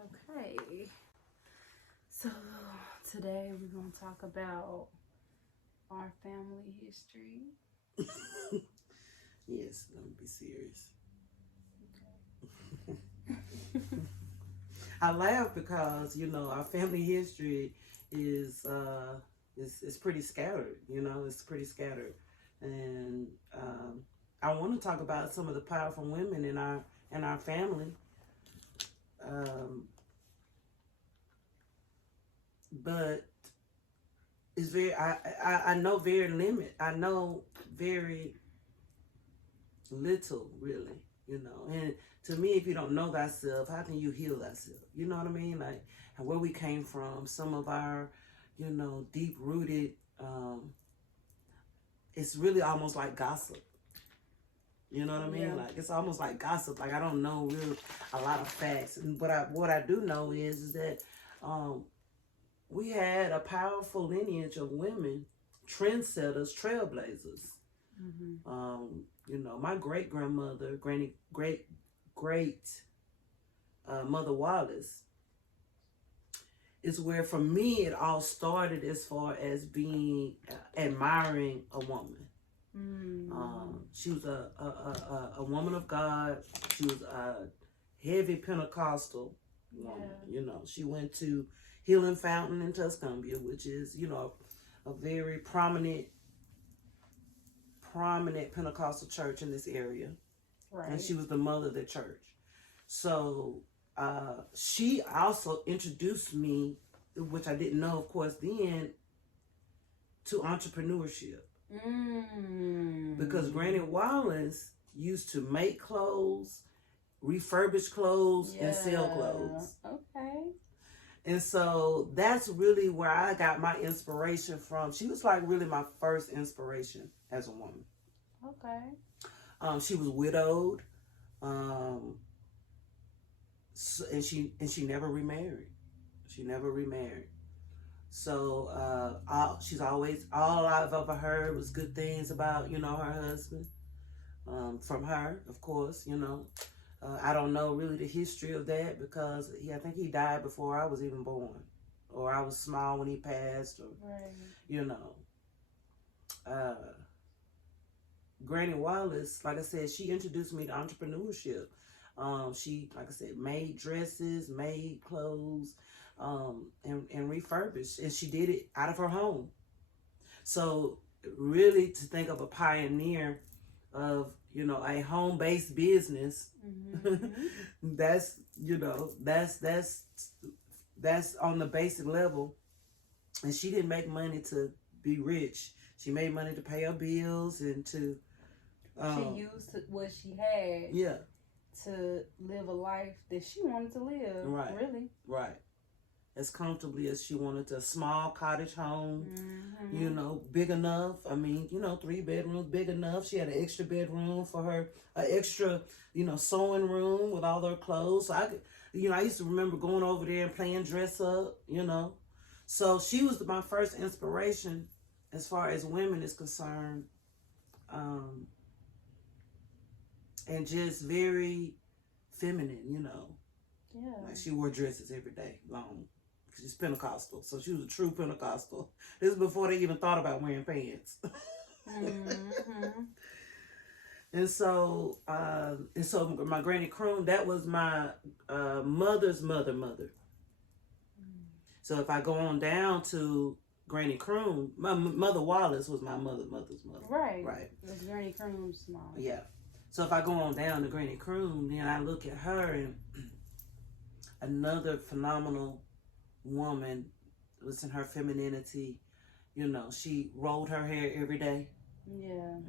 Okay, so today we're going to talk about our family history. Yes, let me be serious. I laugh because our family history is is pretty scattered. It's pretty scattered, and I want to talk about some of the powerful women in our family. Um, but it's very I know very limit. I know very little really. And to me, if you don't know thyself, how can you heal thyself? You know what I mean? Like, and where we came from, some of our deep rooted, it's really almost like gossip. You know what I mean? Yeah. Like, it's almost like gossip. Like, I don't know real a lot of facts, and what I do know is that um, we had a powerful lineage of women, trendsetters, trailblazers. Mm-hmm. My great grandmother, great Mother Wallace, is where for me it all started as far as being admiring a woman. She was a woman of God. She was a heavy Pentecostal woman. She went to Healing Fountain in Tuscumbia, which is a very prominent Pentecostal church in this area. Right. And she was the mother of the church. So she also introduced me, which I didn't know, of course, then, to entrepreneurship. Because Granny Wallace used to make clothes, refurbish clothes, and sell clothes. Okay. And so that's really where I got my inspiration from. She was like really my first inspiration as a woman. Okay. She was widowed, and she never remarried. She never remarried. So she's always, all I've ever heard was good things about her husband. From her, of course. I don't know really the history of that because I think he died before I was even born, or I was small when he passed, or right. Granny Wallace, like I said, she introduced me to entrepreneurship. She, like I said, made dresses, made clothes, and refurbished, and she did it out of her home. So really, to think of a pioneer of a home-based business, that's that's on the basic level. And she didn't make money to be rich. She made money to pay her bills and to she used what she had to live a life that she wanted to live. Right. Really. Right. As comfortably as she wanted, a small cottage home, big enough. I mean, 3 bedrooms, big enough. She had an extra bedroom for her, an extra, sewing room with all her clothes. So I used to remember going over there and playing dress up, So she was my first inspiration as far as women is concerned. And just very feminine, Yeah. Like she wore dresses every day long. She's Pentecostal, so she was a true Pentecostal. This is before they even thought about wearing pants. And so my Granny Croom, that was my mother's mother. So if I go on down to Granny Croom, my Mother Wallace was my mother's mother. Right. Right. That's Granny Croom's mom. Yeah. So if I go on down to Granny Croom, then I look at her, and another phenomenal woman was in her femininity. She rolled her hair every day. Yeah.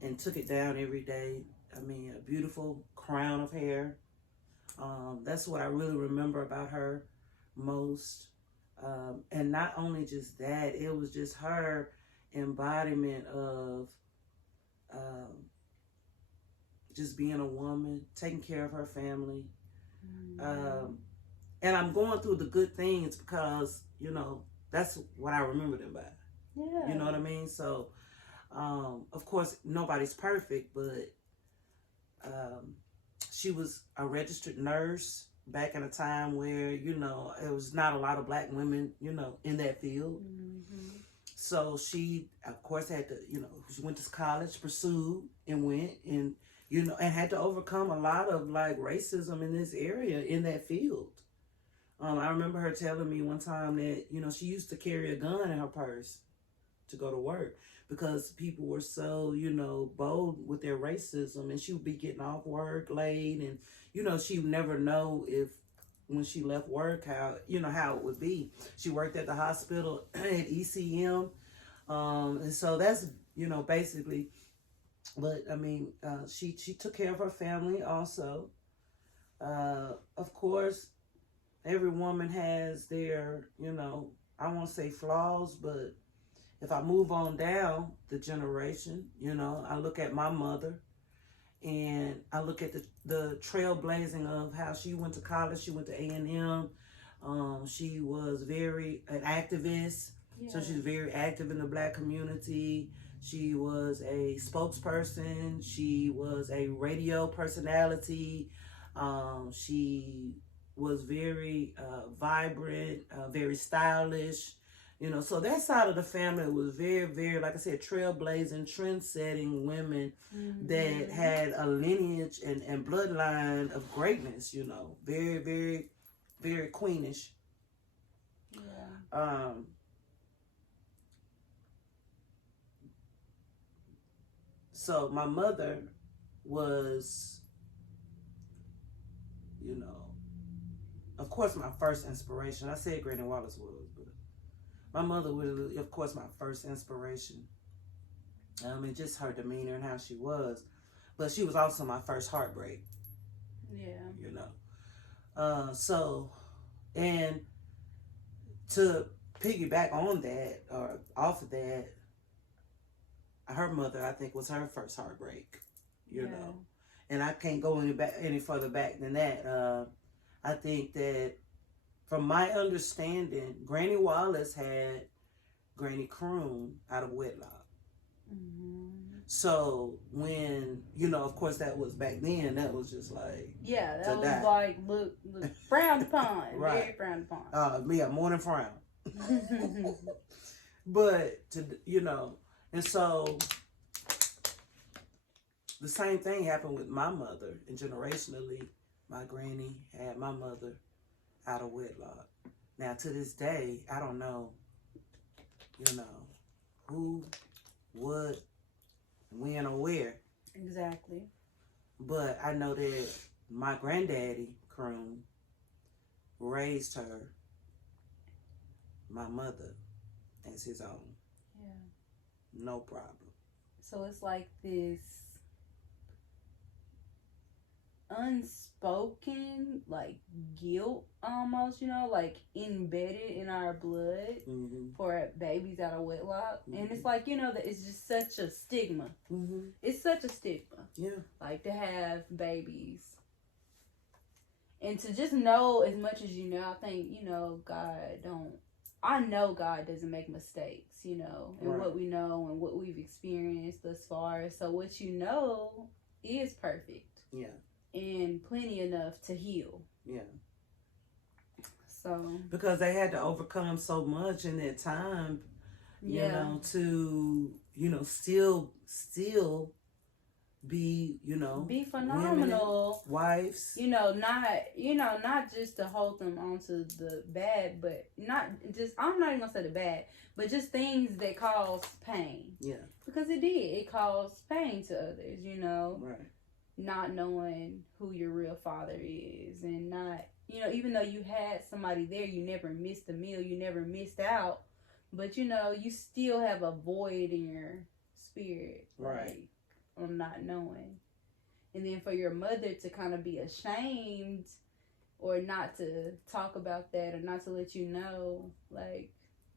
And took it down every day. I mean, a beautiful crown of hair. That's what I really remember about her most. And not only just that, it was just her embodiment of just being a woman, taking care of her family. And I'm going through the good things because, that's what I remember them by. Yeah. You know what I mean? So, of course, nobody's perfect, but she was a registered nurse. back in a time where, you know, it was not a lot of black women, you know, in that field. Mm-hmm. So she, of course, had to, you know, she went to college, pursued, and went, and, you know, and had to overcome a lot of, like, racism in this area, in that field. I remember her telling me one time that, you know, she used to carry a gun in her purse to go to work because people were so, you know, bold with their racism, and she would be getting off work late, and, you know, she would never know if, when she left work, how, you know, how it would be. She worked at the hospital at ECM, and so that's, you know, basically, but I mean, she took care of her family also. Of course, every woman has their, you know, I won't say flaws, but if I move on down the generation, you know, I look at my mother, and I look at the trailblazing of how she went to college. She went to A&M. She was an activist. Yeah. So she's very active in the black community. She was a spokesperson. She was a radio personality. She was very vibrant, very stylish. You know, so that side of the family was very, very, like I said, trailblazing, trend-setting women that had a lineage and bloodline of greatness, you know. Very, very, very queenish. Yeah. So my mother was, you know, of course, my first inspiration. I said Granny Wallace was, but my mother was, of course, my first inspiration. And just her demeanor and how she was. But she was also my first heartbreak. Yeah. You know. So, and to piggyback on that, or off of that, her mother, I think, was her first heartbreak. You know. And I can't go any further back than that. I think that, from my understanding, Granny Wallace had Granny Croom out of wedlock. Mm-hmm. So when, you know, of course that was back then, that was just like, yeah, that was die. Like, look, frowned upon. Right. Very frowned upon. Yeah, morning frown. But, you know, and so the same thing happened with my mother, and generationally, my granny had my mother out of wedlock. Now, to this day, I don't know, you know, who, what, when, or where. Exactly. But I know that my granddaddy, Croom, raised her, my mother, as his own. Yeah. No problem. So it's like this unspoken, like, guilt almost, you know, like, embedded in our blood for babies out of wedlock. And it's like, you know, that it's just such a stigma. It's such a stigma. Yeah. Like, to have babies. And to just know as much as you know, I think, you know, I know God doesn't make mistakes, you know, in what we know and what we've experienced thus far. So what you know is perfect. Yeah. And plenty enough to heal. Yeah. So. Because they had to overcome so much in that time, you know, to, you know, still be, you know, be phenomenal wives. Not just to hold them onto the bad, but I'm not even gonna say the bad, but just things that cause pain. Yeah. Because it caused pain to others, you know. Right. Not knowing who your real father is, and not, you know, even though you had somebody there, you never missed a meal, you never missed out, but, you know, you still have a void in your spirit. Right. Like, on not knowing. And then for your mother to kind of be ashamed or not to talk about that or not to let you know, like,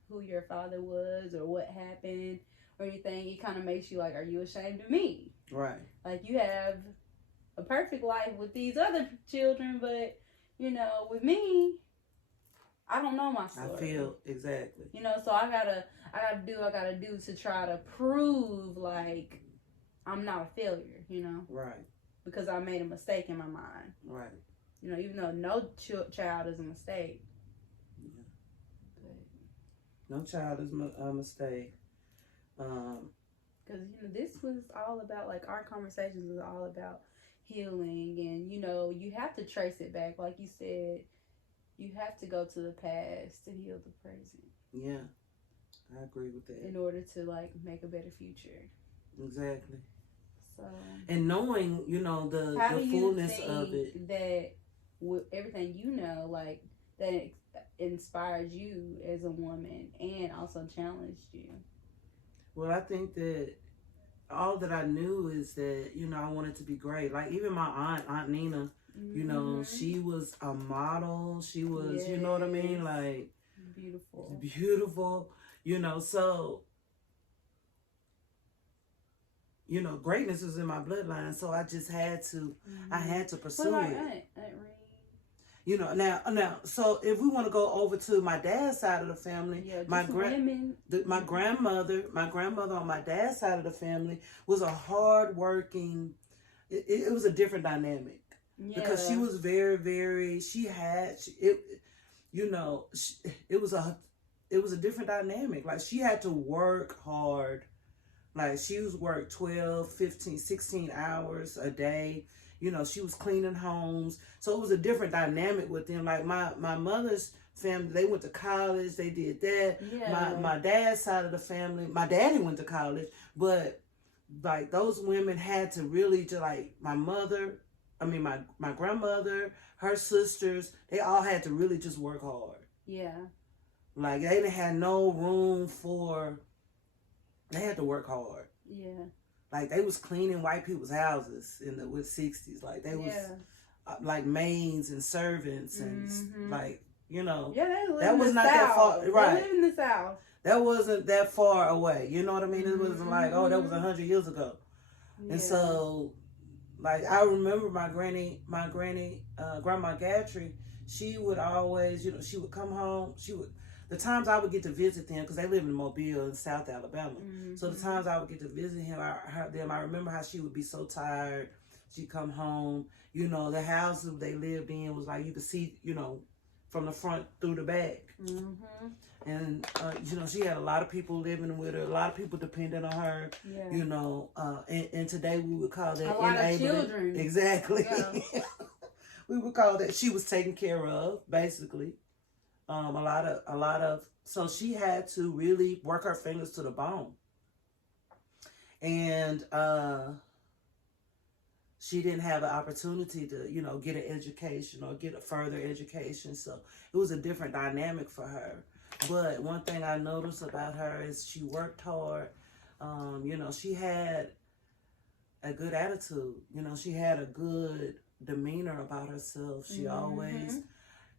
who your father was or what happened or anything, it kind of makes you like, are you ashamed of me? Right. Like, you have a perfect life with these other children, but, you know, with me, I don't know my story. I feel exactly. You know, so I gotta do what I gotta do to try to prove, like, I'm not a failure, you know? Right. Because I made a mistake in my mind. Right. You know, even though no child is a mistake. Yeah. No child is a mistake. Because, you know, this was all about, like, our conversations was all about healing. And, you know, you have to trace it back. Like you said, you have to go to the past to heal the present. Yeah, I agree with that. In order to, like, make a better future. Exactly. So. And knowing, you know, the fullness of it. That with everything you know, like, that inspired you as a woman and also challenged you? Well, I think that all that I knew is that, you know, I wanted to be great. Like, even my Aunt Nina, you know, she was a model. She was, you know what I mean? Like, beautiful, you know, so, you know, greatness was in my bloodline. So I just had to, I had to pursue it. You know, now, so if we want to go over to my dad's side of the family, my grandmother on my dad's side of the family was a hard-working. It was a different dynamic because she was very, very. It was a different dynamic. Like, she had to work hard. Like, she was work 12, 15, 16 hours a day. You know, she was cleaning homes. So it was a different dynamic with them. Like, my mother's family, they went to college. They did that. Yeah. My dad's side of the family, my daddy went to college. But, like, those women had to really, just like, my grandmother, her sisters, they all had to really just work hard. Yeah. Like, they didn't have no room for, they had to work hard. Yeah. Like, they was cleaning white people's houses in the 60s. Like, they was like maids and servants and like, you know. Yeah, they lived that was not South. That far. Right. They live in the South. That wasn't that far away. You know what I mean? It wasn't like, oh, that was 100 years ago. Yeah. And so, like, I remember my Grandma Gatry, she would always, you know, she would come home. The times I would get to visit them, because they live in Mobile in South Alabama. So the times I would get to visit them, I remember how she would be so tired. She'd come home. You know, the house they lived in was like, you could see, you know, from the front through the back. And, you know, she had a lot of people living with her, a lot of people depending on her. Yeah. You know, and today we would call that a lot of children. Exactly. Yeah. We would call that she was taken care of, basically. A lot of, so she had to really work her fingers to the bone. And she didn't have an opportunity to, you know, get an education or get a further education. So it was a different dynamic for her. But one thing I noticed about her is she worked hard. You know, she had a good attitude. You know, she had a good demeanor about herself. She always,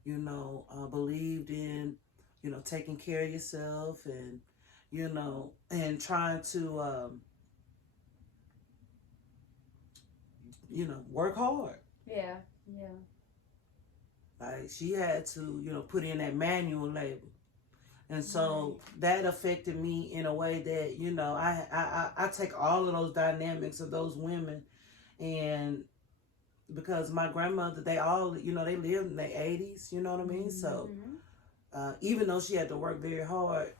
you know, believed in, you know, taking care of yourself and, you know, and trying to, you know, work hard. Yeah, yeah. Like, she had to, you know, put in that manual labor. And so that affected me in a way that, you know, I take all of those dynamics of those women, and because my grandmother, they all, you know, they lived in their 80s, you know what I mean? So even though she had to work very hard,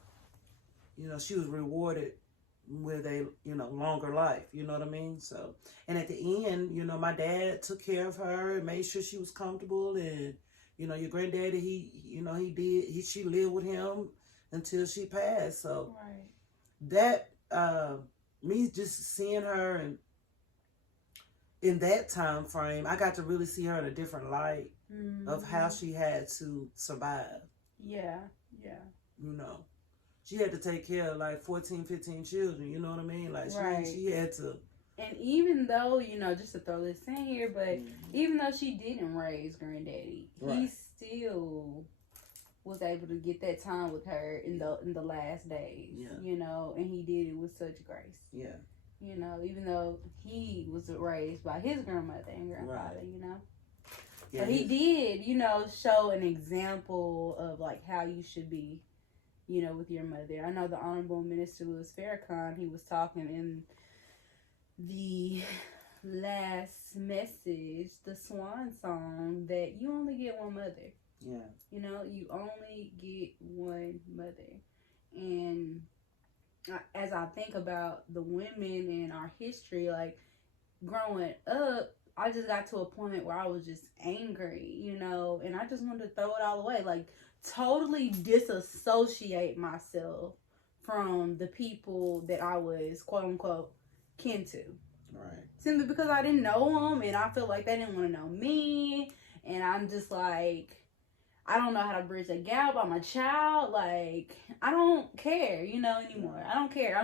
you know, she was rewarded with a, you know, longer life, you know what I mean? So, and at the end, you know, my dad took care of her and made sure she was comfortable. And, you know, your granddaddy, she lived with him until she passed. So that, me just seeing her and in that time frame, I got to really see her in a different light of how she had to survive. Yeah, yeah. You know, she had to take care of like 14, 15 children, you know what I mean? Like, she had to. And even though, you know, just to throw this in here, but even though she didn't raise granddaddy, he still was able to get that time with her in the last days, you know, and he did it with such grace. Yeah. You know, even though he was raised by his grandmother and grandfather, you know. Yeah, so he did, you know, show an example of, like, how you should be, you know, with your mother. I know the Honorable Minister Louis Farrakhan, he was talking in the last message, the swan song, that you only get one mother. Yeah. You know, you only get one mother. And as I think about the women in our history, like growing up, I just got to a point where I was just angry, you know, and I just wanted to throw it all away. Like, totally disassociate myself from the people that I was, quote unquote, kin to. Right. Simply because I didn't know them, and I felt like they didn't want to know me. And I'm just like, I don't know how to bridge a gap. I'm a child. Like, I don't care, you know, anymore. I don't care. I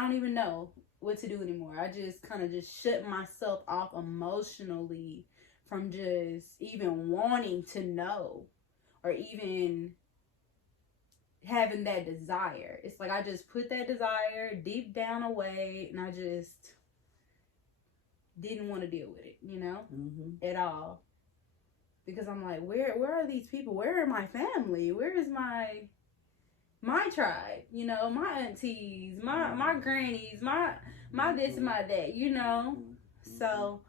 don't even know what to do anymore. I just kind of just shut myself off emotionally from just even wanting to know or even having that desire. It's like I just put that desire deep down away, and I just didn't want to deal with it, you know, at all. Because I'm like, where are these people? Where are my family? Where is my tribe? You know, my aunties, my grannies, my this and my that, you know? So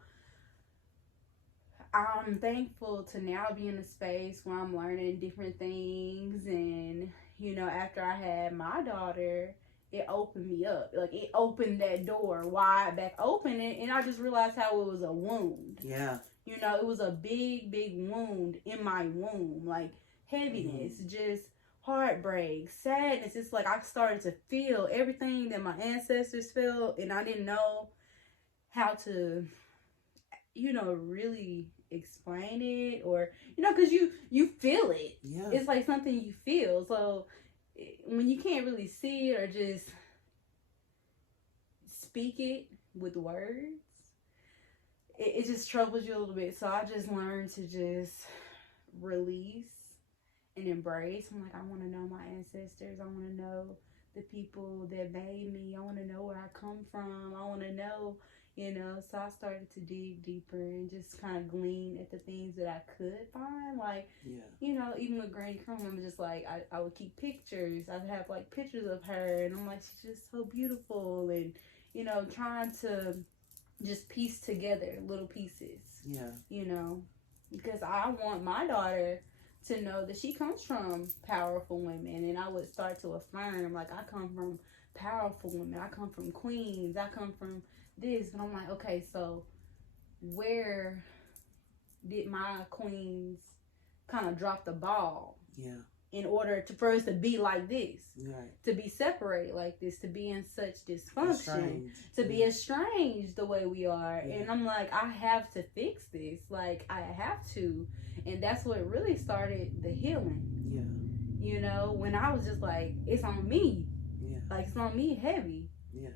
I'm thankful to now be in a space where I'm learning different things. And, you know, after I had my daughter, it opened me up. Like, it opened that door wide back open, and I just realized how it was a wound. Yeah. You know, it was a big, big wound in my womb. Like, heaviness, just heartbreak, sadness. It's like I started to feel everything that my ancestors felt, and I didn't know how to, you know, really explain it, or, you know, because you feel it. Yeah. It's like something you feel. So when you can't really see it or just speak it with words, it just troubles you a little bit. So I just learned to just release and embrace. I'm like, I want to know my ancestors. I want to know the people that made me. I want to know where I come from. I want to know, you know. So I started to dig deeper and just kind of glean at the things that I could find. Like, you know, even with Granny Crum, I'm just like, I would keep pictures. I'd have like pictures of her, and I'm like, she's just so beautiful. And, you know, trying to just piece together little pieces. Yeah. You know, because I want my daughter to know that she comes from powerful women, and I would start to affirm, like, I come from powerful women. I come from queens. I come from this. But I'm like, okay, so where did my queens kind of drop the ball? Yeah. In order for us to be like this, right? To be separated like this, to be in such dysfunction, to be estranged the way we are. Yeah. And I'm like, I have to fix this. Like, I have to. And that's what really started the healing. Yeah. You know, when I was just like, it's on me. Yeah. Like, it's on me heavy. Yeah.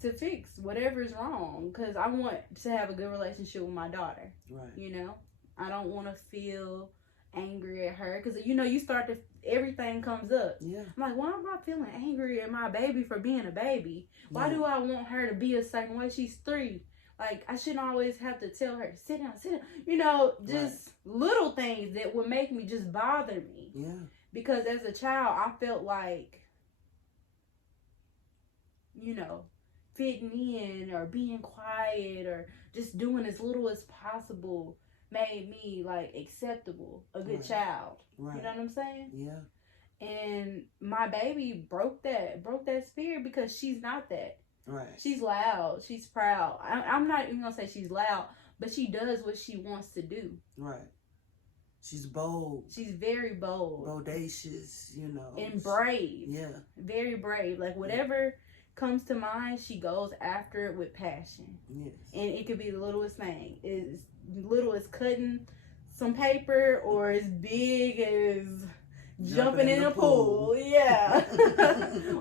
To fix whatever's wrong. Because I want to have a good relationship with my daughter. Right. You know, I don't want to feel angry at her, because, you know, you start to, everything comes up. Yeah. I'm like, why am I feeling angry at my baby for being a baby? Why do I want her to be a certain way? She's 3. Like, I shouldn't always have to tell her, sit down. You know, just little things that would make me just bother me. Yeah. Because as a child, I felt like, you know, fitting in or being quiet or just doing as little as possible made me, like, acceptable, a good child. Right. You know what I'm saying? Yeah. And my baby broke that spirit, because she's not that. Right. She's loud. She's proud. I'm not even going to say she's loud, but she does what she wants to do. Right. She's bold. She's very bold. Bodacious, you know. And brave. Yeah. Very brave. Like, whatever comes to mind, she goes after it with passion. Yes. And it could be the littlest thing. It's little as cutting some paper, or as big as jumping in a pool. Yeah.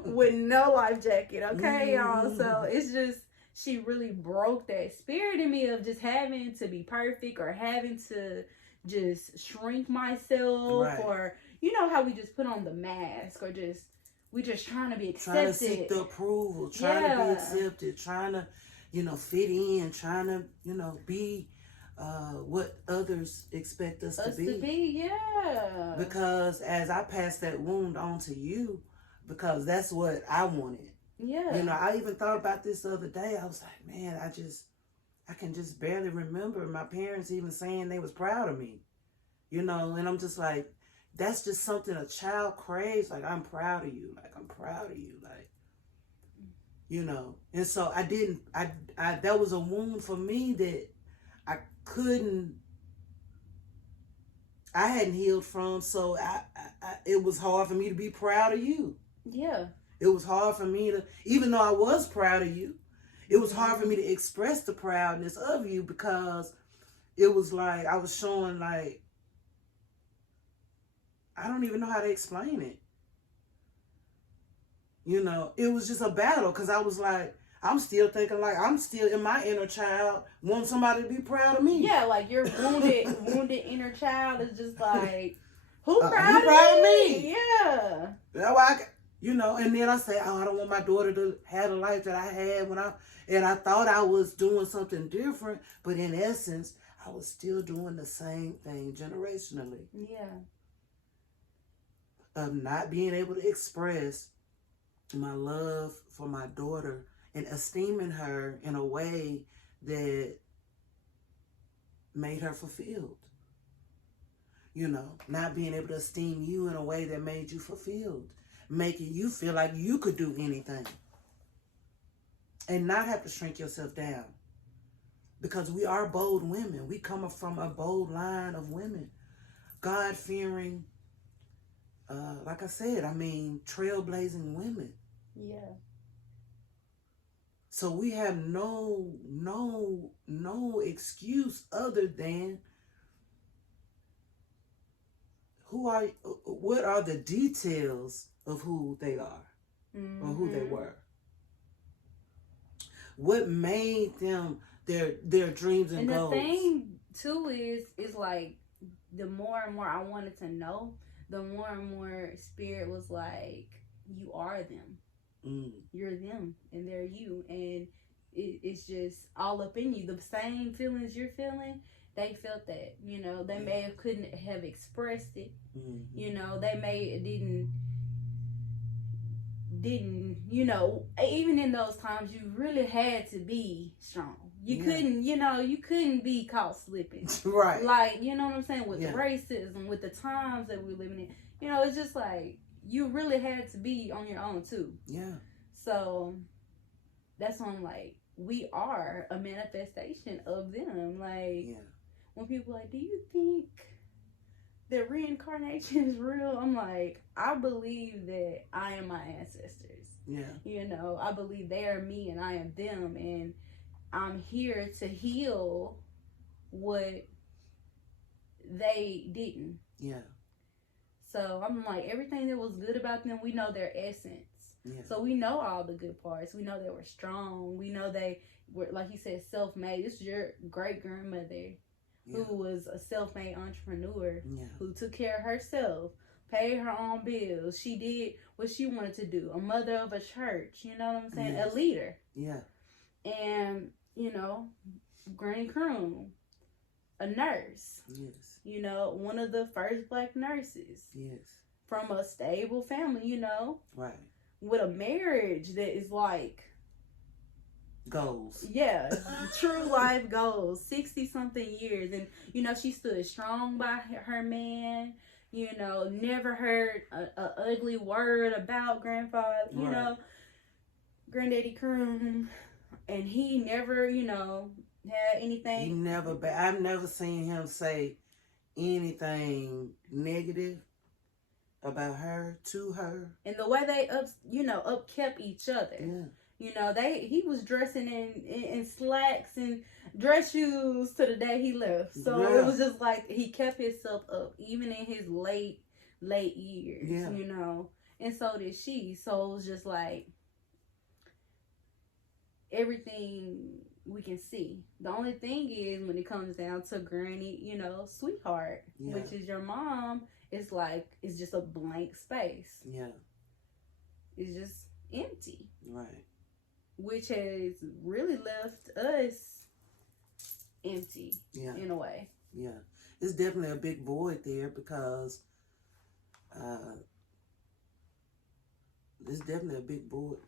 With no life jacket. Okay, y'all. So it's just, she really broke that spirit in me of just having to be perfect, or having to just shrink myself. Right. Or, you know how we just put on the mask, or just, we just trying to be accepted. Trying to seek the approval. Trying to be accepted. Trying to, you know, fit in. Trying to, you know, be what others expect us to be. Yeah. Because as I passed that wound on to you, because that's what I wanted. Yeah. You know, I even thought about this the other day. I was like, man, I just I can just barely remember my parents even saying they was proud of me, you know, and I'm just like, that's just something a child craves. Like, I'm proud of you. Like, I'm proud of you. Like, you know, and so I that was a wound for me that I hadn't healed from. So it was hard for me to be proud of you. Yeah. It was hard for me to, even though I was proud of you, it was hard for me to express the proudness of you, because it was like I was showing, like, I don't even know how to explain it. You know, it was just a battle, because I was like, I'm still thinking, like, I'm still in my inner child, want somebody to be proud of me. Yeah, like your wounded inner child is just like, who proud of me? Yeah. That's why you know, and then I say, oh, I don't want my daughter to have the life that I had and I thought I was doing something different, but in essence, I was still doing the same thing generationally. Yeah. Of not being able to express my love for my daughter and esteeming her in a way that made her fulfilled. You know, not being able to esteem you in a way that made you fulfilled, making you feel like you could do anything and not have to shrink yourself down, because we are bold women. We come from a bold line of women, God-fearing, like I said, I mean, trailblazing women. Yeah. So we have no excuse other than what are the details of who they are, or who they were. What made them their dreams and goals. And the thing too is like, the more and more I wanted to know, the more and more Spirit was like, you are them. You're them and they're you, and it's just all up in you. The same feelings you're feeling, they felt that, you know. They may have couldn't have expressed it. You know, they may didn't, you know, even in those times you really had to be strong. You couldn't, you know, you couldn't be caught slipping. Right. Like, you know what I'm saying, with racism, with the times that we're living in. You know, it's just like, you really had to be on your own too. Yeah. So that's when I'm like, we are a manifestation of them. Like, when people are like, do you think that reincarnation is real? I'm like, I believe that I am my ancestors. Yeah. You know, I believe they are me and I am them, and I'm here to heal what they didn't. Yeah. So I'm like, everything that was good about them, we know their essence. Yeah. So we know all the good parts. We know they were strong. We know they were, like you said, self-made. This is your great-grandmother who was a self-made entrepreneur, who took care of herself, paid her own bills. She did what she wanted to do. A mother of a church, you know what I'm saying? A leader. Yeah. And, you know, Granny Croom, a nurse. Yes. You know, one of the first Black nurses. Yes. From a stable family, you know. Right. With a marriage that is like goals. Yeah, true life goals. 60-something years. And, you know, she stood strong by her man. You know, never heard a ugly word about grandfather, you know, Granddaddy Croom. And he never, you know, had anything. I've never seen him say anything negative about her, to her. And the way they upkept each other. Yeah. You know, he was dressing in slacks and dress shoes to the day he left. So it was just like he kept himself up even in his late years. Yeah. You know. And so did she. So it was just like everything we can see. The only thing is, when it comes down to Granny, you know, sweetheart, which is your mom, it's like, it's just a blank space. Yeah. It's just empty. Right. Which has really left us empty. Yeah. In a way. Yeah. It's definitely a big void there, because it's definitely a big void.